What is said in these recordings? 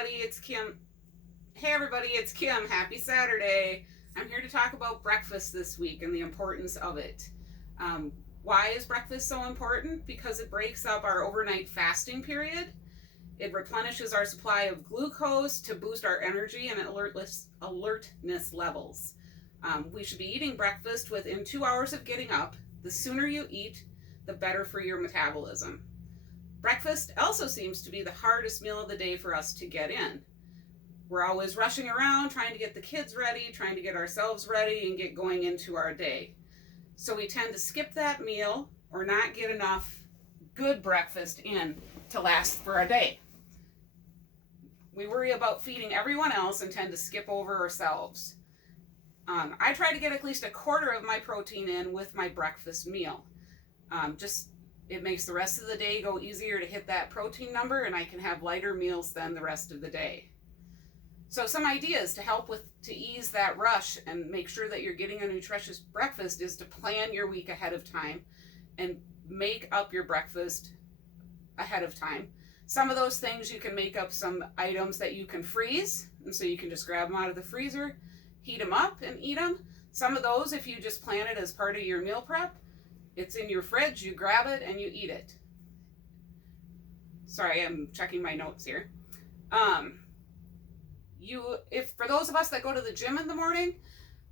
everybody, it's Kim. Hey everybody, it's Kim. Happy Saturday. I'm here to talk about breakfast this week and the importance of it. Um, why is breakfast so important? Because it breaks up our overnight fasting period. It replenishes our supply of glucose to boost our energy and alertness levels. We should be eating breakfast within 2 hours of getting up. The sooner you eat, the better for your metabolism. Breakfast also seems to be the hardest meal of the day for us to get in. We're always rushing around, trying to get the kids ready, trying to get ourselves ready, and get going into our day. So we tend to skip that meal or not get enough good breakfast in to last for a day. We worry about feeding everyone else and tend to skip over ourselves. I try to get at least a quarter of my protein in with my breakfast meal. It makes the rest of the day go easier to hit that protein number, and I can have lighter meals than the rest of the day. So some ideas to help to ease that rush and make sure that you're getting a nutritious breakfast is to plan your week ahead of time and make up your breakfast ahead of time. Some of those things you can make up some items that you can freeze, and so you can just grab them out of the freezer, heat them up and eat them. Some of those, if you just plan it as part of your meal prep, it's in your fridge, you grab it and you eat it. Sorry, I'm checking my notes here. If for those of us that go to the gym in the morning,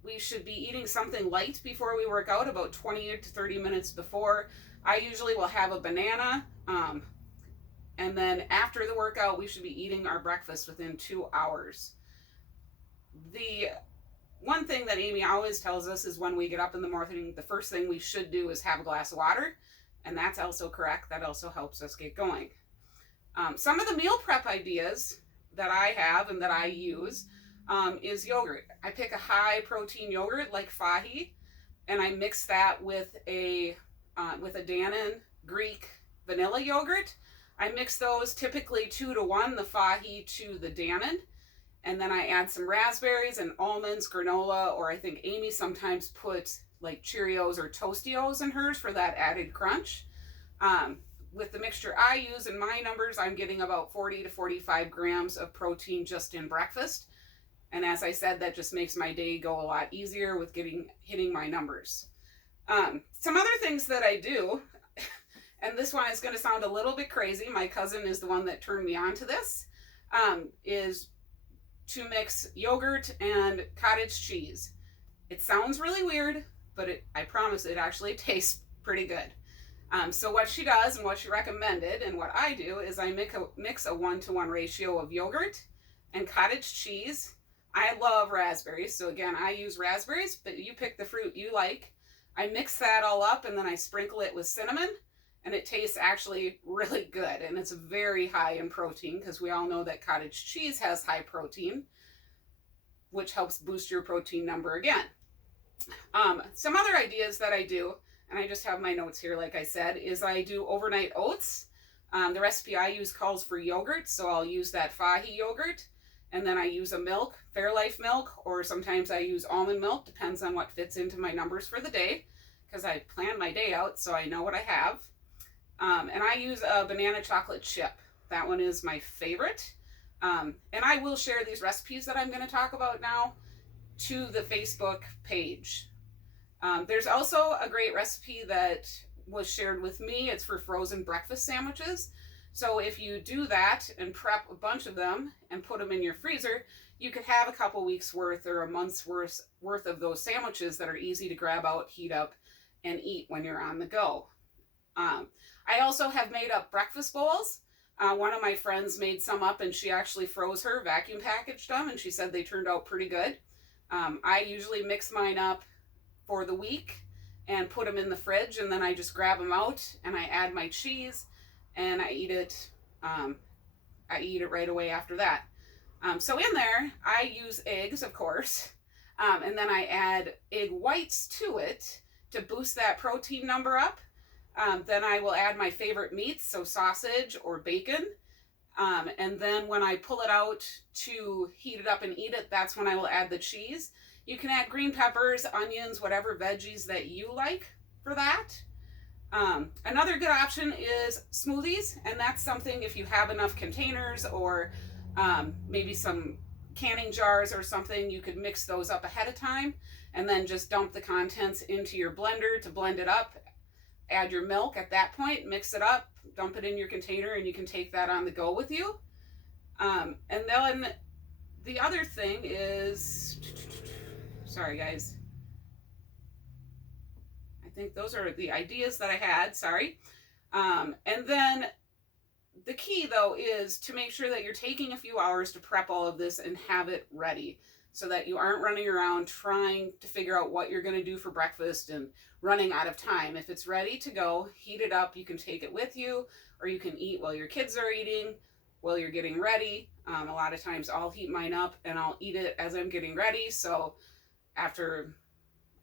we should be eating something light before we work out, about 20 to 30 minutes before. I usually will have a banana, and then after the workout, we should be eating our breakfast within 2 hours. The one thing that Amy always tells us is when we get up in the morning, the first thing we should do is have a glass of water, and that's also correct. That also helps us get going. Some of the meal prep ideas that I have and that I use is yogurt. I pick a high protein yogurt like Fahey, and I mix that with a Dannon Greek vanilla yogurt. I mix those typically 2-to-1, the Fahey to the Dannon. And then I add some raspberries and almonds, granola, or I think Amy sometimes puts like Cheerios or Tostios in hers for that added crunch. With the mixture I use in my numbers, I'm getting about 40 to 45 grams of protein just in breakfast. And as I said, that just makes my day go a lot easier with hitting my numbers. Some other things that I do, and this one is going to sound a little bit crazy. My cousin is the one that turned me on to this, is to mix yogurt and cottage cheese. It sounds really weird, but I promise it actually tastes pretty good. So what she does and what she recommended and what I do is I mix a 1-to-1 ratio of yogurt and cottage cheese. I love raspberries, so again, I use raspberries, but you pick the fruit you like. I mix that all up and then I sprinkle it with cinnamon, and it tastes actually really good, and it's very high in protein because we all know that cottage cheese has high protein, which helps boost your protein number again. Some other ideas that I do, and I just have my notes here like I said, is I do overnight oats. The recipe I use calls for yogurt, so I'll use that Fahey yogurt, and then I use a milk, Fairlife milk, or sometimes I use almond milk, depends on what fits into my numbers for the day, because I plan my day out so I know what I have. And I use a banana chocolate chip. That one is my favorite. And I will share these recipes that I'm going to talk about now to the Facebook page. There's also a great recipe that was shared with me. It's for frozen breakfast sandwiches. So if you do that and prep a bunch of them and put them in your freezer, you could have a couple weeks worth or a month's worth of those sandwiches that are easy to grab out, heat up, and eat when you're on the go. I also have made up breakfast bowls. One of my friends made some up and she actually froze her, vacuum packaged them, and she said they turned out pretty good. I usually mix mine up for the week and put them in the fridge, and then I just grab them out and I add my cheese and I eat it. I eat it right away after that. So in there, I use eggs, of course, and then I add egg whites to it to boost that protein number up. Then I will add my favorite meats, so sausage or bacon. And then when I pull it out to heat it up and eat it, that's when I will add the cheese. You can add green peppers, onions, whatever veggies that you like for that. Another good option is smoothies, and that's something if you have enough containers or maybe some canning jars or something. You could mix those up ahead of time and then just dump the contents into your blender to blend it up. Add your milk at that point, mix it up, dump it in your container, and you can take that on the go with you. And then the other thing is, sorry guys, I think those are the ideas that I had, sorry. And then the key though is to make sure that you're taking a few hours to prep all of this and have it ready so that you aren't running around trying to figure out what you're going to do for breakfast and running out of time. If it's ready to go, heat it up, you can take it with you, or you can eat while your kids are eating, while you're getting ready. A lot of times I'll heat mine up and I'll eat it as I'm getting ready. So after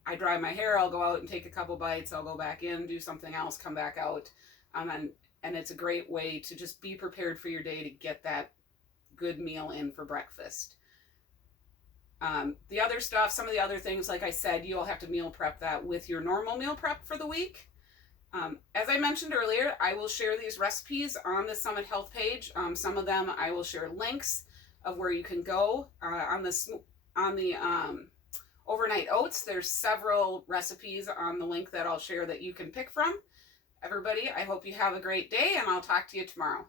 I dry my hair, I'll go out and take a couple bites, I'll go back in, do something else, come back out. And it's a great way to just be prepared for your day to get that good meal in for breakfast. The other stuff, some of the other things, like I said, you'll have to meal prep that with your normal meal prep for the week. As I mentioned earlier, I will share these recipes on the Summit Health page. Some of them I will share links of where you can go. On the overnight oats, there's several recipes on the link that I'll share that you can pick from. Everybody, I hope you have a great day, and I'll talk to you tomorrow.